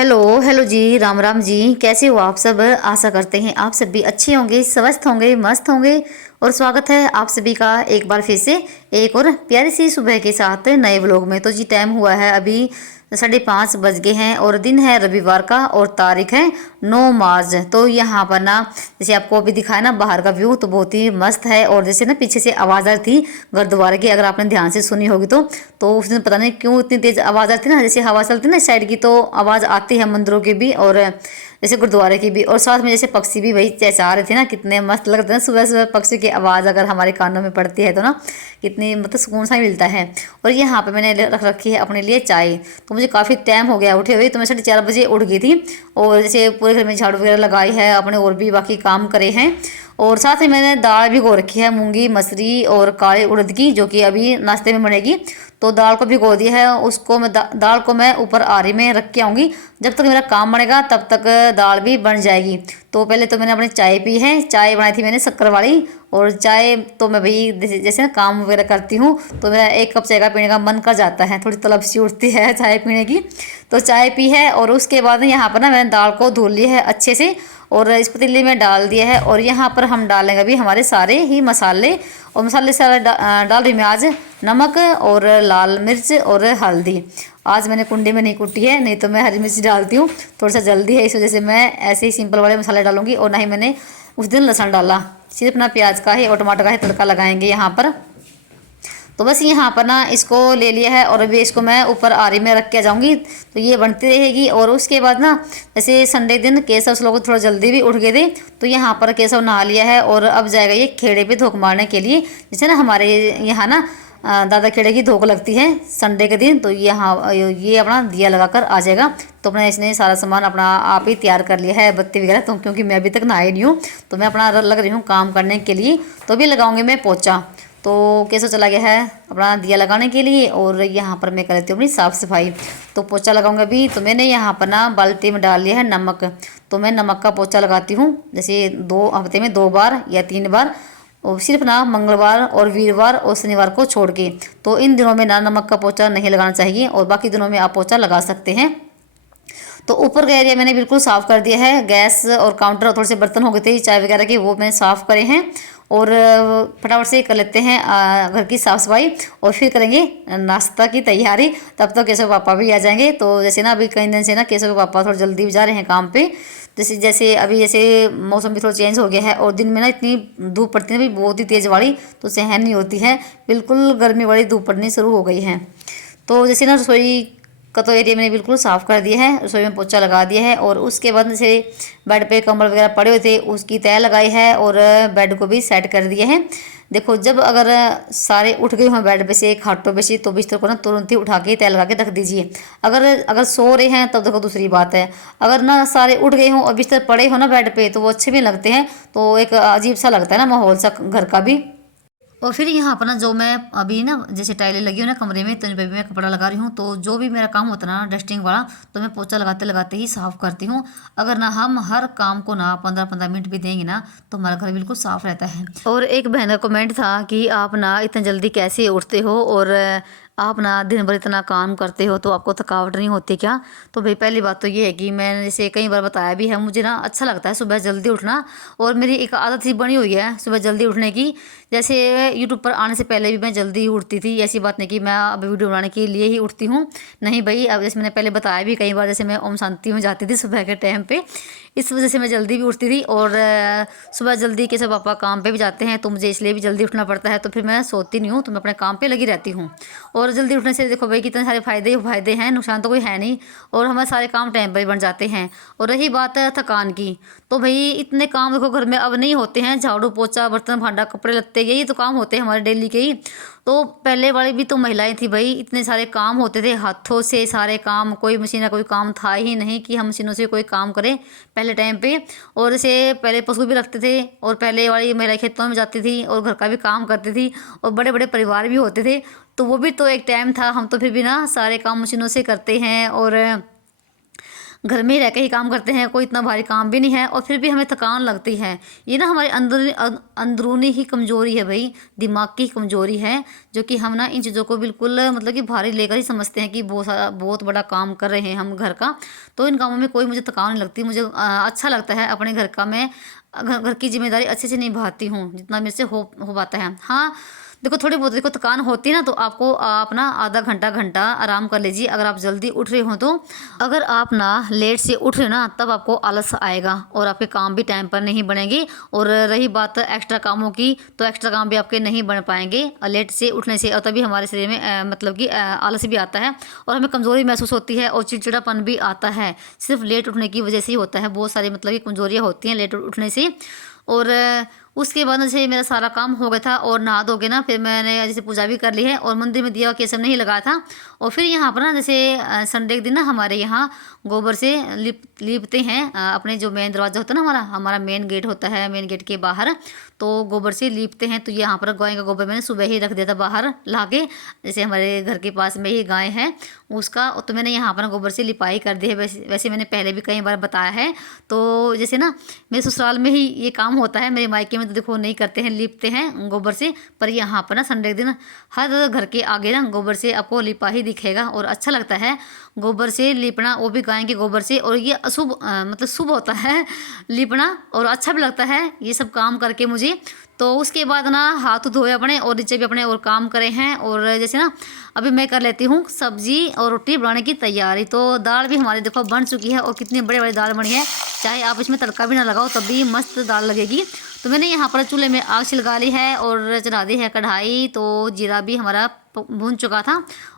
Hello hello जी, राम राम जी। कैसे हो आप सब? आशा करते हैं आप सब भी अच्छे होंगे, स्वस्थ होंगे, मस्त होंगे। और स्वागत है आप सभी का एक बार फिर से एक और प्यारी सी सुबह के साथ नए व्लॉग में। तो जी टाइम हुआ है अभी 5:30 बज गए हैं और दिन है रविवार का और तारीख है 9 मार्च। तो यहाँ पर ना जैसे आपको अभी दिखाया ना बाहर का व्यू, तो बहुत ही मस्त है। और जैसे ना पीछे से आवाज़ आ रही थी गुरुद्वारे की, अगर आपने ध्यान से सुनी होगी तो उस दिन पता नहीं क्यों इतनी तेज आवाज़ आती ना, जैसे हवा चलती ना इस साइड की, तो आवाज़ आती है मंदिरों की भी और जैसे गुरुद्वारे की भी। और साथ में जैसे पक्षी भी वही चहचहा रहे थे ना, कितने मस्त लगते हैं सुबह सुबह पक्षी की आवाज़ अगर हमारे कानों में पड़ती है तो ना कितनी मतलब सुकून सा मिलता है। और यहाँ पे मैंने रख रखी है अपने लिए चाय। तो मुझे काफ़ी टाइम हो गया उठे हुए, तो मैं 4:30 बजे उठ गई थी और जैसे पूरे घर में झाड़ू वगैरह लगाई है, अपने और भी बाकी काम करे हैं। और साथ ही मैंने दाल भिगो रखी है, मूंगी मसरी और काले उड़द की, जो कि अभी नाश्ते में बनेगी। तो दाल को भिगो दिया है, उसको मैं दाल को मैं ऊपर आरी में रख के आऊँगी। जब तक मेरा काम बनेगा तब तक दाल भी बन जाएगी। तो पहले तो मैंने अपनी चाय पी है, चाय बनाई थी मैंने शक्कर वाली। और चाय तो मैं भाई जैसे ना काम वगैरह करती हूँ तो मेरा एक कप चाय का पीने का मन कर जाता है, थोड़ी तलब सी उठती है चाय पीने की। तो चाय पी है और उसके बाद यहाँ पर ना मैंने दाल को धो लिया है अच्छे से और इस पतीली में डाल दिया है। और यहाँ पर हम डालेंगे अभी हमारे सारे ही मसाले। और मसाले सारे डाल रही मैं आज नमक और लाल मिर्च और हल्दी। आज मैंने कुंडी में नहीं कुटी है, नहीं तो मैं हरी मिर्च डालती हूँ। थोड़ा सा जल्दी है इस वजह से मैं ऐसे ही सिंपल वाले मसाले डालूंगी। और ना ही मैंने उस दिन लहसुन डाला, सिर्फ ना प्याज का ही और टमाटर का ही तड़का लगाएंगे यहाँ पर। तो बस यहाँ पर ना इसको ले लिया है और अभी इसको मैं ऊपर आरी में रख के जाऊँगी, तो ये बनती रहेगी। और उसके बाद ना जैसे संडे दिन केशव लोग थोड़ा जल्दी भी उठ गए थे, तो यहाँ पर केशव नहा लिया है और अब जाएगा ये खेड़े पे धोख मारने के लिए। जैसे ना हमारे यहाँ ना दादा खेड़े की धोख लगती है संडे के दिन, तो यहाँ ये अपना दिया लगा कर आ जाएगा। तो अपना इसने सारा सामान अपना आप ही तैयार कर लिया है, बत्ती वगैरह। तो क्योंकि मैं अभी तक नहाई नहीं हूँ तो मैं अपना लग रही हूँ काम करने के लिए। तो अभी लगाऊंगी मैं पोछा। तो कैसे चला गया है अपना दिया लगाने के लिए और यहाँ पर मैं कर लेती हूँ अपनी साफ़ सफाई। तो पोछा लगाऊंगा अभी। तो मैंने यहाँ पर ना बाल्टी में डाल लिया है नमक। तो मैं नमक का पोछा लगाती हूँ जैसे 2 हफ्ते में 2 बार या 3 बार, और सिर्फ ना मंगलवार और वीरवार और शनिवार को छोड़ के। तो इन दिनों में ना नमक का पोछा नहीं लगाना चाहिए और बाकी दिनों में आप पोछा लगा सकते हैं। तो ऊपर का एरिया मैंने बिल्कुल साफ़ कर दिया है, गैस और काउंटर और थोड़े से बर्तन हो गए थे चाय वगैरह के, वो मैंने साफ़ करे हैं। और फटाफट से कर लेते हैं घर की साफ़ सफाई और फिर करेंगे नाश्ता की तैयारी। तब तक केशव पापा भी आ जाएंगे। तो जैसे ना अभी कई दिन से ना केशव पापा थोड़ा जल्दी भी जा रहे हैं काम पे। जैसे जैसे अभी जैसे मौसम भी थोड़ा चेंज हो गया है और दिन में ना इतनी धूप पड़ती है भी बहुत ही तेज़ वाली, तो सहन नहीं होती है, बिल्कुल गर्मी वाली धूप पड़नी शुरू हो गई है। तो जैसे ना रसोई का तो एरिया मैंने बिल्कुल साफ़ कर दिया है, रसोई में पोछा लगा दिया है। और उसके बाद जैसे बेड पे कंबल वगैरह पड़े हुए थे उसकी तह लगाई है और बेड को भी सेट कर दिया है। देखो जब अगर सारे उठ गए हों बेड पे से खाटों पे से, तो बिस्तर को ना तुरंत ही उठा के तह लगा के रख दीजिए। अगर अगर सो रहे हैं तब देखो दूसरी बात है। अगर ना सारे उठ गए हों और बिस्तर पड़े हो ना बेड पे, तो वो अच्छे भी लगते हैं, तो एक अजीब सा लगता है ना माहौल सा घर का भी। और फिर यहाँ पर ना जो मैं अभी ना जैसे टाइलें लगी हूँ ना कमरे में, तो इन पर भी मैं कपड़ा लगा रही हूँ। तो जो भी मेरा काम होता है ना डस्टिंग वाला, तो मैं पोछा लगाते लगाते ही साफ़ करती हूँ। अगर ना हम हर काम को ना 15-15 मिनट भी देंगे ना, तो हमारा घर बिल्कुल साफ़ रहता है। और एक बहन का कमेंट था कि आप ना इतने जल्दी कैसे उठते हो और आप ना दिन भर इतना काम करते हो तो आपको थकावट नहीं होती क्या? तो भाई पहली बात तो ये है कि मैंने जैसे कई बार बताया भी है, मुझे ना अच्छा लगता है सुबह जल्दी उठना। और मेरी एक आदत सी बनी हुई है सुबह जल्दी उठने की। जैसे यूट्यूब पर आने से पहले भी मैं जल्दी ही उठती थी, ऐसी बात नहीं कि मैं अब वीडियो बनाने के लिए ही उठती हूँ, नहीं भाई। अब जैसे मैंने पहले बताया भी कई बार, जैसे मैं ओम शांति में जाती थी सुबह के टाइम पे, इस वजह से मैं जल्दी भी उठती थी। और सुबह जल्दी के सब पापा काम पे भी जाते हैं, तो मुझे इसलिए भी जल्दी उठना पड़ता है। तो फिर मैं सोती नहीं हूँ, तो मैं अपने काम पे लगी रहती हूँ। और जल्दी उठने से देखो भाई कितने सारे फायदे ही फायदे हैं, नुकसान तो कोई है नहीं। और हमारे सारे काम टाइम पर ही बन जाते हैं। और रही बात है थकान की, तो भाई इतने काम देखो घर में अब नहीं होते हैं, झाड़ू पोछा बर्तन भांडा कपड़े लत्ते यही तो काम होते हैं हमारे डेली के ही। तो पहले वाली भी तो महिलाएं थी भाई, इतने सारे काम होते थे हाथों से सारे काम, कोई मशीन का कोई काम था ही नहीं कि हम मशीनों से कोई काम करें पहले टाइम पे। और जैसे पहले पशु भी रखते थे और पहले वाली महिलाएं खेतों में जाती थी और घर का भी काम करती थी और बड़े बड़े परिवार भी होते थे। तो वो भी तो एक टाइम था, हम तो फिर भी ना सारे काम मशीनों से करते हैं और घर में ही रह के ही काम करते हैं, कोई इतना भारी काम भी नहीं है और फिर भी हमें थकान लगती है। ये ना हमारे अंदरूनी ही कमज़ोरी है भाई, दिमाग की कमज़ोरी है, जो कि हम ना इन चीज़ों को बिल्कुल मतलब कि भारी लेकर ही समझते हैं कि बहुत बड़ा काम कर रहे हैं हम घर का। तो इन कामों में कोई मुझे थकान नहीं लगती, मुझे अच्छा लगता है अपने घर का। मैं घर की जिम्मेदारी अच्छे से निभाती हूँ जितना मेरे से हो पाता है। हाँ देखो, थोड़ी बहुत देखो थकान होती है ना, तो आपको आप ना आधा घंटा आराम कर लीजिए अगर आप जल्दी उठ रहे हो तो। अगर आप ना लेट से उठ रहे हो ना, तब आपको आलस आएगा और आपके काम भी टाइम पर नहीं बनेंगे। और रही बात एक्स्ट्रा कामों की, तो एक्स्ट्रा काम भी आपके नहीं बन पाएंगे लेट से उठने से, और तभी हमारे शरीर में मतलब कि आलस भी आता है और हमें कमज़ोरी महसूस होती है और चिड़चिड़ापन भी आता है। सिर्फ लेट उठने की वजह से ही होता है, बहुत सारी मतलब कि कमज़ोरियाँ होती हैं लेट उठने से। और उसके बाद जैसे मेरा सारा काम हो गया था और नहा धो के ना फिर मैंने जैसे पूजा भी कर ली है और मंदिर में दिया केसर नहीं लगाया था। और फिर यहाँ पर ना जैसे संडे के दिन ना हमारे यहाँ गोबर से लीपते हैं अपने जो मेन दरवाज़ा होता है ना, हमारा मेन गेट होता है, मेन गेट के बाहर तो गोबर से लीपते हैं। तो यहाँ पर गाय का गोबर मैंने सुबह ही रख दिया था बाहर ला के, जैसे हमारे घर के पास में ही गाय है उसका, तो मैंने यहाँ पर गोबर से लिपाई कर दी है। वैसे मैंने पहले भी कई बार बताया है। तो जैसे ना मेरे ससुराल में ही ये काम होता है, मेरे मायके में तो देखो नहीं करते हैं, लीपते हैं गोबर से, पर यहाँ पर ना संडे के दिन हर घर के आगे ना गोबर से आपको लिपा ही दिखेगा और अच्छा लगता है गोबर से लीपना, वो भी गाय के गोबर से। और ये अशुभ मतलब शुभ होता है लीपना और अच्छा भी लगता है ये सब काम करके मुझे। तो उसके बाद ना हाथ धोए अपने और नीचे भी अपने और काम करे हैं। और जैसे ना अभी मैं कर लेती हूँ सब्जी और रोटी बनाने की तैयारी। तो दाल भी हमारी देखो बन चुकी है और कितनी बड़ी बड़ी दाल बनी है, चाहे आप इसमें तड़का भी ना लगाओ तब भी मस्त दाल लगेगी। तो मैंने यहाँ पर चूल्हे में आग छिलका ली है और चढ़ा दी है कढ़ाई। तो जीरा भी हमारा भून चुका था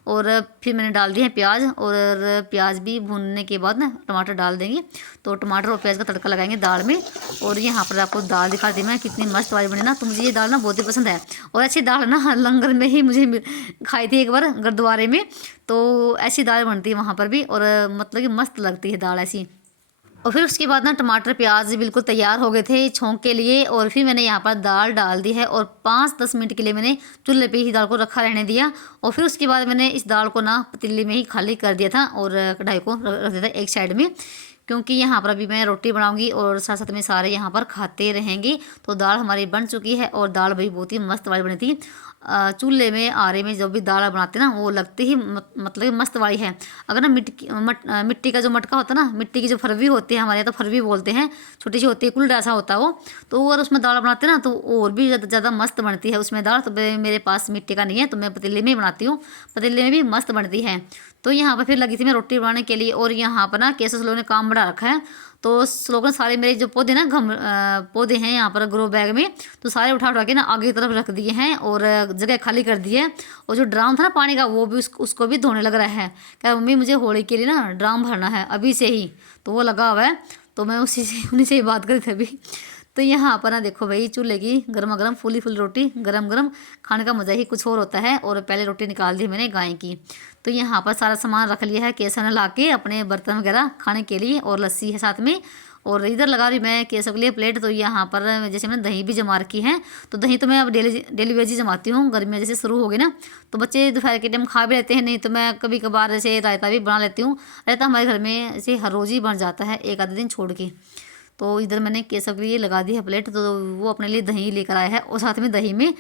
और फिर मैंने डाल दिए हैं प्याज, और प्याज भी भूनने के बाद ना टमाटर डाल देंगे। तो टमाटर और प्याज का तड़का लगाएंगे दाल में। और यहाँ पर आपको दाल दिखा दी मैं कितनी मस्त वाली बनी ना, तो मुझे ये दाल ना बहुत ही पसंद है। और अच्छी दाल ना लंगर में ही मुझे खाई थी एक बार गुरुद्वारे में, तो ऐसी दाल बनती है वहाँ पर भी और मतलब कि मस्त लगती है दाल ऐसी। और फिर उसके बाद ना टमाटर प्याज बिल्कुल तैयार हो गए थे छौंक के लिए। और फिर मैंने यहाँ पर दाल डाल दी है और 5-10 मिनट के लिए मैंने चूल्हे पे ही दाल को रखा रहने दिया। और फिर उसके बाद मैंने इस दाल को ना पतीली में ही खाली कर दिया था और कढ़ाई को रख दिया था एक साइड में, क्योंकि यहाँ पर अभी मैं रोटी बनाऊंगी और साथ साथ में सारे यहाँ पर खाते रहेंगे। तो दाल हमारी बन चुकी है और दाल भी बहुत ही मस्त वाली बनी थी। चूल्हे में आरे में जो भी दाल बनाते हैं ना वो लगती ही मतलब मस्त वाली है। अगर ना मिट्टी का जो मटका होता है ना, मिट्टी की जो फरवी होती है, हमारे यहाँ तो फरवी बोलते हैं, छोटी सी होती है, कुल्ड ऐसा होता है वो, तो अगर उसमें दाल बनाते हैं ना तो और भी ज़्यादा मस्त बनती है उसमें दाल। तो मेरे पास मिट्टी का नहीं है तो मैं पतीले में ही बनाती हूँ, पतीले में भी मस्त बनती है। तो यहाँ पर फिर लगी थी मैं रोटी बनाने के लिए। और यहाँ पर ना कैसे लोगों ने काम बढ़ा रखा है, तो लोगों ने सारे मेरे जो पौधे ना पौधे हैं यहाँ पर ग्रो बैग में, तो सारे उठा उठा के ना आगे की तरफ रख दिए हैं और जगह खाली कर दी है। और जो ड्राम था ना पानी का वो भी उसको भी धोने लग रहा है, क्या मम्मी मुझे होली के लिए ना ड्राम भरना है अभी से ही, तो वो लगा हुआ है। तो मैं उन्हीं से ही बात करी थी अभी। तो यहाँ पर ना देखो भाई चूल्हे की गर्मा गर्म फूली फूली रोटी गरम गरम खाने का मज़ा ही कुछ और होता है। और पहले रोटी निकाल दी मैंने गाय की। तो यहाँ पर सारा सामान रख लिया है केसर ला के अपने बर्तन वगैरह खाने के लिए, और लस्सी है साथ में। और इधर लगा रही मैं केसर के लिए प्लेट। तो यहाँ पर जैसे मैंने दही भी जमा रखी है, तो दही तो मैं अब डेली वेज ही जमाती हूँ। गर्मियाँ जैसे शुरू हो गई ना तो बच्चे दोपहर के टाइम खा भी लेते हैं, नहीं तो मैं कभी कभार जैसे रायता भी बना लेती हूँ। रायता हमारे घर में ऐसे हर रोज़ ही बन जाता है एक आधे दिन छोड़ के। तो इधर मैंने केसर के लिए लगा दी है प्लेट, तो वो अपने लिए दही लेकर आया है और साथ में दही में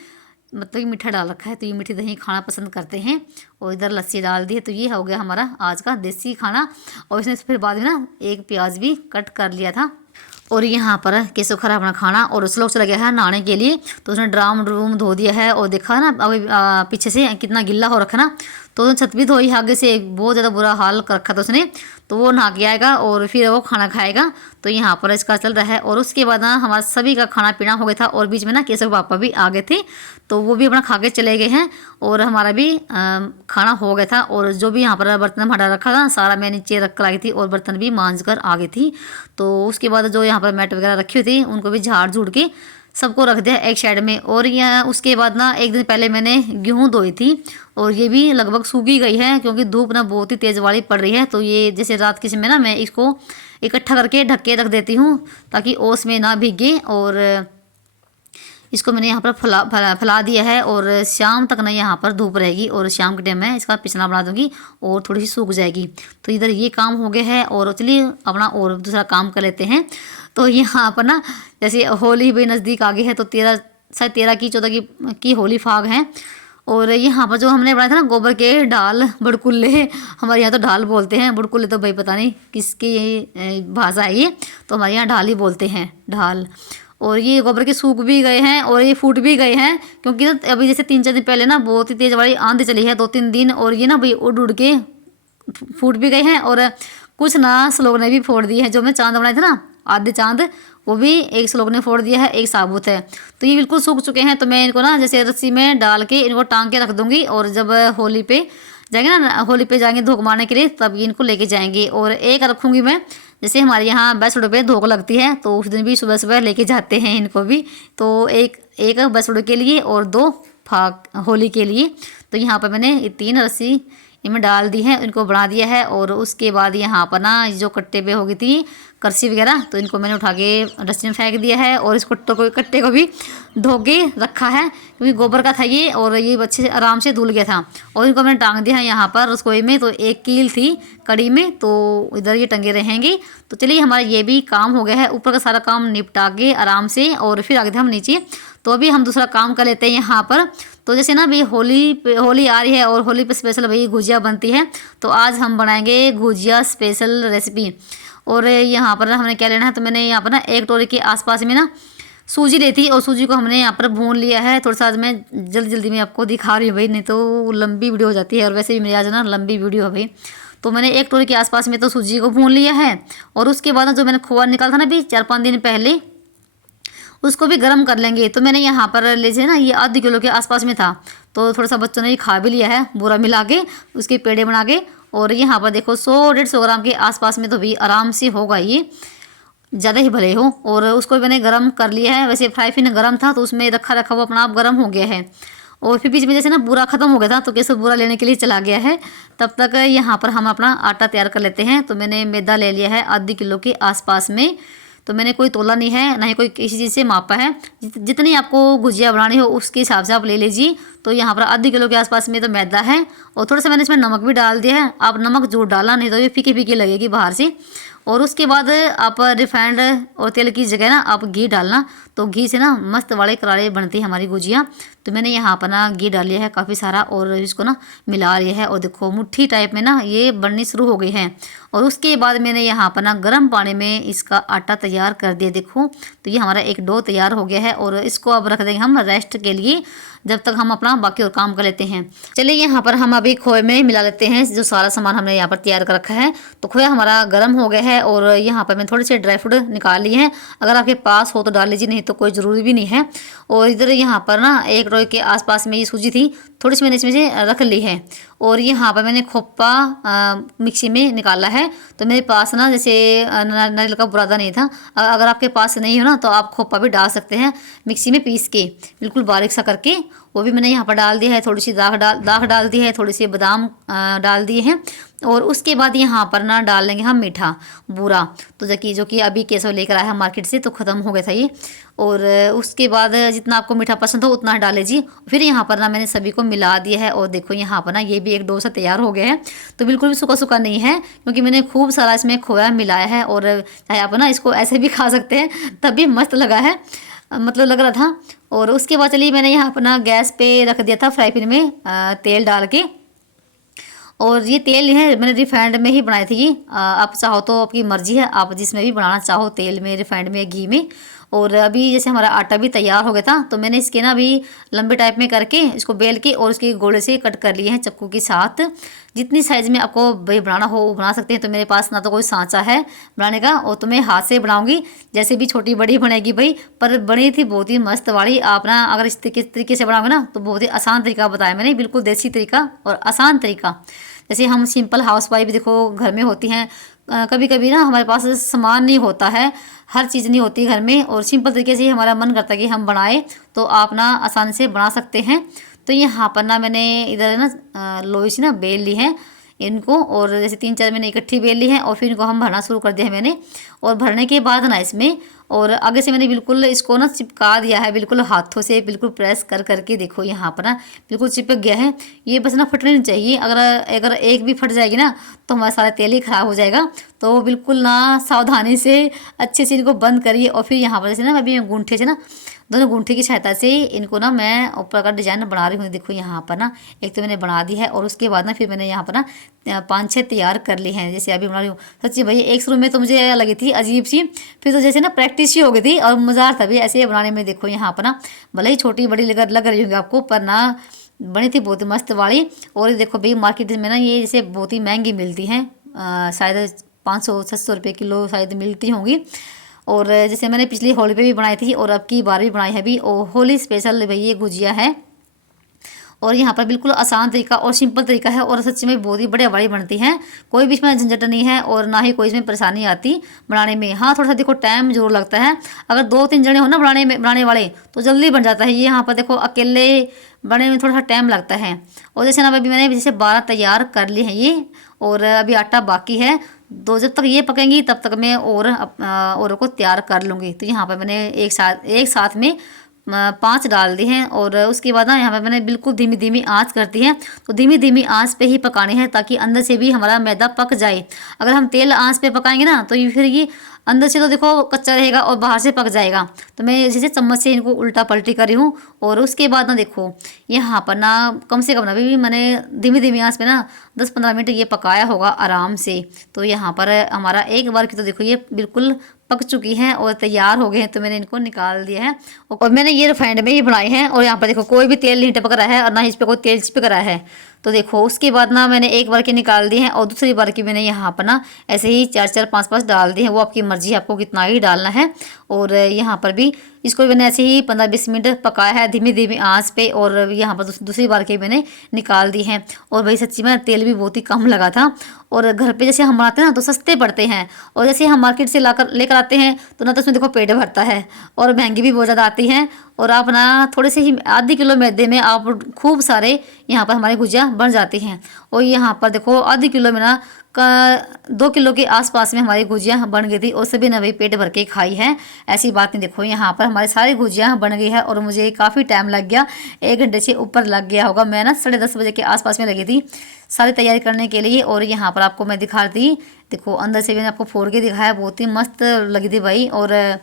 मतलब कि मीठा डाल रखा है, तो ये मीठी दही खाना पसंद करते हैं। और इधर लस्सी डाल दी है। तो ये हो गया हमारा आज का देसी खाना। और इसने फिर बाद में ना एक प्याज भी कट कर लिया था। और यहाँ पर केसो खरा अपना खाना और उस लोग चला गया है नहाने के लिए, तो उसने ड्राम रूम धो दिया है। और देखा ना अभी पीछे से कितना गिल्ला हो रखा ना, तो उसने छत भी धोई आगे से, बहुत ज़्यादा बुरा हाल कर रखा था उसने। तो वो नहा के आएगा और फिर वो खाना खाएगा। तो यहाँ पर इसका चल रहा है। और उसके बाद ना हमारा सभी का खाना पीना हो गया था और बीच में ना केसव पापा भी आ गए थे, तो वो भी अपना खा के चले गए हैं और हमारा भी खाना हो गया था। और जो भी यहाँ पर बर्तन भाड़ा रखा था सारा मैं नीचे रख कर आई थी और बर्तन भी मांझ कर आ गई थी। तो उसके बाद जो यहाँ पर मैट वगैरह रखी हुई थी उनको भी झाड़ झूड़ के सबको रख दिया एक साइड में। और यह उसके बाद ना एक दिन पहले मैंने गेहूँ धोई थी और ये भी लगभग सूखी गई है, क्योंकि धूप ना बहुत ही तेज़ वाली पड़ रही है। तो ये जैसे रात के समय ना मैं इसको इकट्ठा करके ढक के रख देती हूँ ताकि ओस में ना भीगे। और इसको मैंने यहाँ पर फैला दिया है और शाम तक ना यहाँ पर धूप रहेगी और शाम के टाइम में इसका पिछला बना दूंगी और थोड़ी सी सूख जाएगी। तो इधर ये काम हो गया है और चलिए अपना और दूसरा काम कर लेते हैं। तो यहाँ पर ना जैसे होली भी नज़दीक आ गई है, तो 13 की 14 की होली फाग है। और यहाँ पर जो हमने बनाया था ना गोबर के ढाल बड़कुल्ले, हमारे यहाँ तो ढाल बोलते हैं, बड़कुल्ले तो भाई पता नहीं किसकी भाषा है ये, तो हमारे यहाँ ढाल ही बोलते हैं, ढाल। और ये गोबर के सूख भी गए हैं और ये फूट भी गए हैं, क्योंकि ना अभी जैसे 3-4 दिन पहले ना बहुत ही तेज़ वाली आंधी चली है 2-3 दिन, और ये ना भाई उड़ उड़ के फूट भी गए हैं। और कुछ ना श्लोक ने भी फोड़ दिए हैं। जो मैं चांद बनाए थे ना आधे चांद, वो भी एक श्लोक ने फोड़ दिया है, एक साबुत है। तो ये बिल्कुल सूख चुके हैं। तो मैं इनको ना जैसे रस्सी में डाल के इनको टांग के रख दूंगी, और जब होली पे जाएंगे ना, होली पे जाएंगे धोख मारने के लिए, तब ये इनको लेके जाएंगे। और एक रखूँगी मैं, जैसे हमारे यहाँ बस रोड पे धोख लगती है, तो उस दिन भी सुबह सुबह लेके जाते हैं इनको भी। तो एक बस रोड के लिए और 2 फाग होली के लिए। तो यहाँ पर मैंने 3 रस्सी इनमें डाल दी है, इनको बना दिया है। और उसके बाद यहाँ पर ना जो कट्टे पे हो गई थी करसी वगैरह, तो इनको मैंने उठा के डस्टबिन में फेंक दिया है। और इस कट्टे को भी धो के रखा है, क्योंकि गोबर का था ये, और ये अच्छे से आराम से धुल गया था। और इनको मैंने टांग दिया है यहाँ पर रसोई में। तो एक कील थी कड़ी में, तो इधर ये टंगे रहेंगे। तो चलिए हमारा ये भी काम हो गया है, ऊपर का सारा काम निपटा के आराम से, और फिर आ गए थे हम नीचे। तो अभी हम दूसरा काम कर लेते हैं यहाँ पर। तो जैसे ना भाई होली आ रही है, और होली पे स्पेशल भाई गुजिया बनती है। तो आज हम बनाएंगे गुजिया स्पेशल रेसिपी। और यहाँ पर हमने क्या लेना है, तो मैंने यहाँ पर ना 1 कटोरी के आसपास में ना सूजी ली थी, और सूजी को हमने यहाँ पर भून लिया है। थोड़ा सा आज मैं जल्दी में आपको दिखा रही हूँ भाई, नहीं तो लंबी वीडियो हो जाती है, और वैसे भी मेरी आज ना लंबी वीडियो है भाई। तो मैंने 1 कटोरी के आसपास में तो सूजी को भून लिया है। और उसके बाद जो मैंने खोआ निकाला था ना भी 4-5 दिन पहले, उसको भी गर्म कर लेंगे। तो मैंने यहाँ पर लीजिए ना, ये आधे किलो के आसपास में था, तो थोड़ा सा बच्चों ने ये खा भी लिया है, बूरा मिला के उसके पेड़े बना के। और यहाँ पर देखो 100-150 ग्राम के आसपास में तो भी आराम से होगा, ये ज़्यादा ही भले हो। और उसको मैंने गर्म कर लिया है। वैसे फ्राई पैन गर्म था, तो उसमें रखा वो अपना आप गर्म हो गया है। और फिर बीच में जैसे ना बूरा ख़त्म हो गया था, तो कैसे बूरा लेने के लिए चला गया है। तब तक यहाँ पर हम अपना आटा तैयार कर लेते हैं। तो मैंने मैदा ले लिया है आधे किलो के आसपास में। तो मैंने कोई तोला नहीं है, ना ही कोई किसी चीज़ से मापा है, जितनी आपको गुजिया बनानी हो उसके हिसाब से आप ले लीजिए। तो यहाँ पर आधे किलो के आसपास में तो मैदा है, और थोड़ा सा मैंने इसमें नमक भी डाल दिया है। आप नमक जरूर डालना, नहीं तो ये फीकी फीकी लगेगी बाहर से। और उसके बाद आप रिफाइंड और तेल की जगह ना आप घी डालना, तो घी से ना मस्त वाले करारे बनती है हमारी गुजिया। तो मैंने यहाँ पर ना घी डाल लिया है काफ़ी सारा, और इसको ना मिला लिया है। और देखो मुट्ठी टाइप में ना ये बननी शुरू हो गई है। और उसके बाद मैंने यहाँ पर ना गर्म पानी में इसका आटा तैयार कर दिया। देखो तो ये हमारा एक डो तैयार हो गया है, और इसको अब रख देंगे हम रेस्ट के लिए, जब तक हम अपना बाकी और काम कर लेते हैं। चलिए यहाँ पर हम अभी खोए में मिला लेते हैं जो सारा सामान हमने यहाँ पर तैयार कर रखा है। तो खोया हमारा गर्म हो गया है, और यहाँ पर मैं थोड़े से ड्राई फ्रूट निकाल लिए हैं। अगर आपके पास हो तो डाल लीजिए, नहीं तो कोई ज़रूरी भी नहीं है। और इधर यहाँ पर ना 1 कटोरी के आसपास में ये सूजी थी, थोड़ी सी मैंने इसमें से रख ली है। और यहाँ पर मैंने खोपा मिक्सी में निकाला है। तो मेरे पास ना जैसे नारियल का बुरादा नहीं था, अगर आपके पास नहीं हो ना, तो आप खोपा भी डाल सकते हैं मिक्सी में पीस के, बिल्कुल बारीक सा करके। वो भी मैंने यहाँ पर डाल दिया है। थोड़ी सी दाख डाल दी है, थोड़ी सी बादाम डाल दिए हैं। और उसके बाद यहाँ पर ना डाल लेंगे हम मीठा बूरा, तो जो कि अभी केसव लेकर आया है मार्केट से, तो ख़त्म हो गया था ये। और उसके बाद जितना आपको मीठा पसंद हो उतना डाल लीजिए। फिर यहाँ पर ना मैंने सभी को मिला दिया है। और देखो यहाँ पर ना ये भी एक डोसा तैयार हो गया है। तो बिल्कुल भी सूखा सूखा नहीं है, क्योंकि मैंने खूब सारा इसमें खोया मिलाया है। और चाहे आप ना इसको ऐसे भी खा सकते हैं, तब भी मस्त लगा है, मतलब लग रहा था। और उसके बाद चलिए मैंने यहाँ अपना गैस पे रख दिया था फ्राई पैन में तेल डाल के। और ये तेल है मैंने रिफाइंड में ही बनाई थी ये। आप चाहो तो आपकी मर्जी है, आप जिसमें भी बनाना चाहो, तेल में, रिफाइंड में, घी में। और अभी जैसे हमारा आटा भी तैयार हो गया था, तो मैंने इसके ना भी लंबे टाइप में करके इसको बेल के और इसके गोले से कट कर लिए हैं चाकू के साथ। जितनी साइज़ में आपको भाई बनाना हो वो बना सकते हैं। तो मेरे पास ना तो कोई सांचा है बनाने का, और तो मैं हाथ से बनाऊंगी, जैसे भी छोटी बड़ी बनेगी भाई। पर बनी थी बहुत ही मस्त वाली। आप ना अगर इस तरीके से बनाओगे ना, तो बहुत ही आसान तरीका बताया मैंने, बिल्कुल देसी तरीका और आसान तरीका। जैसे हम सिंपल हाउसवाइफ देखो घर में होती हैं, कभी कभी ना हमारे पास सामान नहीं होता है, हर चीज़ नहीं होती घर में, और सिंपल तरीके से हमारा मन करता है कि हम बनाएं, तो आप ना आसानी से बना सकते हैं। तो यहाँ पर ना मैंने इधर ना लोई सी ना बेल ली है, इनको, और जैसे 3-4 मैंने इकट्ठी बेल ली है और फिर इनको हम भरना शुरू कर दिया है मैंने। और भरने के बाद ना इसमें और आगे से मैंने बिल्कुल इसको ना चिपका दिया है, बिल्कुल हाथों से बिल्कुल प्रेस कर करके देखो यहाँ पर ना बिल्कुल चिपक गया है। ये बस ना फटने नहीं चाहिए, अगर अगर एक भी फट जाएगी ना तो हमारा सारा तेल ही खराब हो जाएगा। तो बिल्कुल ना सावधानी से अच्छे से इनको बंद करिए। और फिर यहाँ पर जैसे ना अभी गूंठे से ना दोनों गूंठे की सहायता से इनको ना मैं ऊपर का डिजाइन बना रही हूँ। देखो यहाँ पर ना एक तो मैंने बना दी है और उसके बाद ना फिर मैंने यहाँ पर ना 5-6 तैयार कर ली हैं, जैसे अभी बना रही हूँ। सच्ची भाई एक शुरू में तो मुझे लगी थी अजीब सी, फिर तो जैसे ना प्रैक्टिस ही हो गई थी और मज़ा आता भी ऐसे बनाने में। देखो यहाँ पर ना भले ही छोटी बड़ी लग रही होंगी आपको, पर ना बनी थी बहुत ही मस्त वाली। और ये देखो भाई मार्केट में ना ये जैसे बहुत ही महंगी मिलती हैं, शायद 500-600 रुपये किलो शायद मिलती होंगी। और जैसे मैंने पिछली होली पे भी बनाई थी और अब की बार भी बनाई है अभी, और होली स्पेशल भाई ये गुजिया है। और यहाँ पर बिल्कुल आसान तरीका और सिंपल तरीका है और सच में बहुत ही बढ़िया बड़ी बनती हैं। कोई भी इसमें झंझट नहीं है और ना ही कोई इसमें परेशानी आती बनाने में। हाँ थोड़ा सा देखो टाइम जरूर लगता है, अगर 2-3 जने हो ना बनाने वाले तो जल्दी बन जाता है। ये यहाँ पर देखो अकेले बनाने में थोड़ा सा टाइम लगता है। और जैसे ना अभी मैंने जैसे 12 तैयार कर लिए हैं ये, और अभी आटा बाकी है। जब तक ये पकेंगी तब तक मैं और को तैयार कर लूँगी। तो यहाँ पर मैंने एक साथ में 5 डाल दी हैं। और उसके बाद ना यहाँ पर मैंने बिल्कुल धीमी धीमी आंच करती है। तो धीमी धीमी आंच पे ही पकानी है ताकि अंदर से भी हमारा मैदा पक जाए। अगर हम तेल आंच पे पकाएंगे ना तो ये फिर ये अंदर से तो देखो कच्चा रहेगा और बाहर से पक जाएगा। तो मैं जैसे चम्मच से इनको उल्टा पलटी कर रही हूँ। और उसके बाद ना देखो यहाँ पर ना कम से कम ना भी मैंने धीमी धीमी आंच पे ना 10-15 मिनट ये पकाया होगा आराम से। तो यहाँ पर हमारा एक बार की तो देखो ये बिल्कुल पक चुकी हैं और तैयार हो गए हैं। तो मैंने इनको निकाल दिया है और मैंने ये रिफाइंड में ही बनाए हैं। और यहाँ पर देखो कोई भी तेल नहीं टपक रहा है और ना ही इस पर कोई तेल चिपक रहा है। तो देखो उसके बाद ना मैंने एक बार की निकाल दी है और दूसरी बार की मैंने यहाँ पर ना ऐसे ही 4-4 5-5 डाल दी है। वो आपकी मर्जी, आपको कितना ही डालना है। और यहाँ पर भी इसको मैंने ऐसे ही 15-20 मिनट पकाया है धीमी धीमी आंच पे। और यहाँ पर दूसरी बार की मैंने निकाल दी है। और भाई सच्ची में तेल भी बहुत ही कम लगा था। और घर पे जैसे हम बनाते हैं ना तो सस्ते पड़ते हैं, और जैसे हम मार्केट से लेकर आते हैं तो ना तो उसमें देखो पेट भरता है और महंगी भी बहुत ज़्यादा आती हैं। और आप ना थोड़े से ही आधी किलो मैदे में आप खूब सारे यहाँ पर हमारी गुजिया बन जाती हैं। और यहाँ पर देखो आधी किलो में ना 2 किलो के आसपास में हमारी गुजिया बन गई थी और सभी ने भाई पेट भर के खाई है। ऐसी बात नहीं, देखो यहाँ पर हमारी सारी गुजिया बन गई है और मुझे काफ़ी टाइम लग गया, 1 घंटे से ऊपर लग गया होगा। मैं ना 10:30 बजे के आसपास में लगी थी सारी तैयारी करने के लिए। और यहाँ पर आपको मैं दिखा दी, देखो अंदर से मैंने आपको फोड़ के दिखाया, बहुत ही मस्त लगी थी भाई। और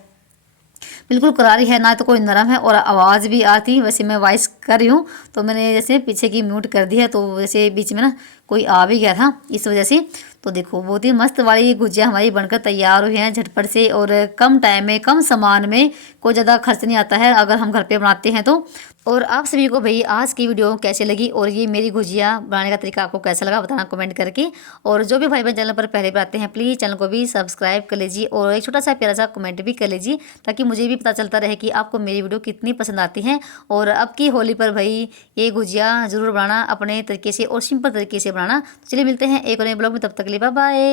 बिल्कुल करारी है ना, तो कोई नरम है और आवाज़ भी आती। वैसे मैं वॉइस कर रही हूँ तो मैंने जैसे पीछे की म्यूट कर दी है, तो वैसे बीच में ना कोई आ भी गया था इस वजह से। तो देखो बहुत ही मस्त वाली गुजिया हमारी बनकर तैयार हुई हैं झटपट से, और कम टाइम में कम सामान में कोई ज़्यादा खर्च नहीं आता है अगर हम घर पे बनाते हैं तो। और आप सभी को भाई आज की वीडियो कैसे लगी और ये मेरी गुजिया बनाने का तरीका आपको कैसा लगा बताना कमेंट करके। और जो भी भाई बहन चैनल पर पहले बार आते हैं प्लीज़ चैनल को भी सब्सक्राइब कर लीजिए और एक छोटा सा प्यारा सा कमेंट भी कर लीजिए, ताकि मुझे भी पता चलता रहे कि आपको मेरी वीडियो कितनी पसंद आती हैं। और अब की होली पर भाई ये गुजिया ज़रूर बनाना अपने तरीके से और सिंपल तरीके से बनाना। चलिए मिलते हैं एक और नए ब्लॉग में, तब तक के लिए बाय बाय।